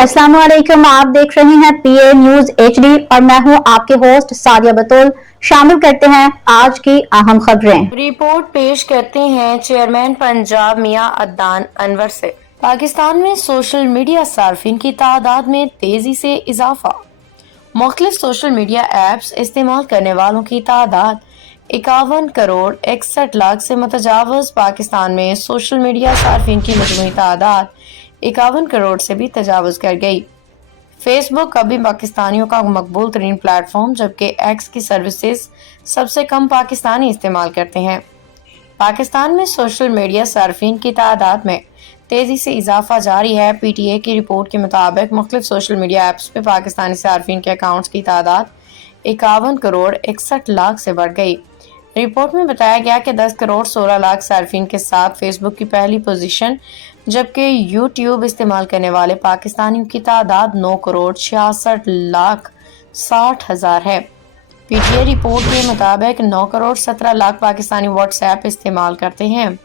अस्सलाम वालेकुम, आप देख रहे हैं पीए न्यूज एचडी और मैं हूं आपके होस्ट सादिया बतूल। शामिल करते हैं आज की अहम खबरें। रिपोर्ट पेश करते हैं चेयरमैन पंजाब मियां अदनान अनवर से। पाकिस्तान में सोशल मीडिया सार्फिन की तादाद में तेजी से इजाफा। मुख्तलिफ सोशल मीडिया ऐप्स इस्तेमाल करने वालों की तादाद 51 करोड़ 61 लाख से मतजावज। पाकिस्तान में सोशल मीडिया सार्फिन की मजमूई तादाद 51 करोड़ से भी तजावज कर गई। फेसबुक अभी पाकिस्तानियों का मकबूल तरीन प्लेटफॉर्म, जबकि एक्स की सर्विसेज सबसे कम पाकिस्तानी इस्तेमाल करते हैं। पाकिस्तान में सोशल मीडिया सार्फिन की तादाद में तेजी से इजाफा जारी है। पीटीए की रिपोर्ट के मुताबिक मुख्तलिफ सोशल मीडिया ऐप्स पे पाकिस्तानी सार्फिन के अकाउंट्स की तादाद 51 करोड़ 61 लाख से बढ़ गई। रिपोर्ट में बताया गया कि 10 करोड़ 16 लाख सार्फिन के साथ फेसबुक की पहली पोजीशन, जबकि यूट्यूब इस्तेमाल करने वाले पाकिस्तानियों की तादाद 9 करोड़ 66 लाख 60 हजार है। पीटीए रिपोर्ट के मुताबिक 9 करोड़ 17 लाख पाकिस्तानी व्हाट्सएप इस्तेमाल करते हैं,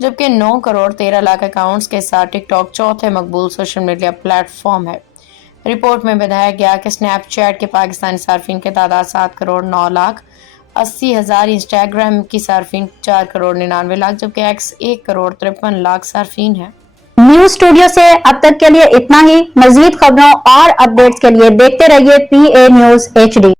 जबकि 9 करोड़ 13 लाख अकाउंट्स के साथ टिकटॉक चौथे मकबूल सोशल मीडिया प्लेटफॉर्म है। रिपोर्ट में बताया गया कि स्नैपचैट के पाकिस्तानी सार्फिन की तादाद 7 करोड़ 9 लाख 80 हजार, इंस्टाग्राम की सार्फिन 4 करोड़ 99 लाख, जबकि एक्स 1 करोड़ 53 लाख सार्फिन है। न्यूज स्टूडियो से अब तक के लिए इतना ही। मजीद खबरों और अपडेट्स के लिए देखते रहिए पीए न्यूज एचडी।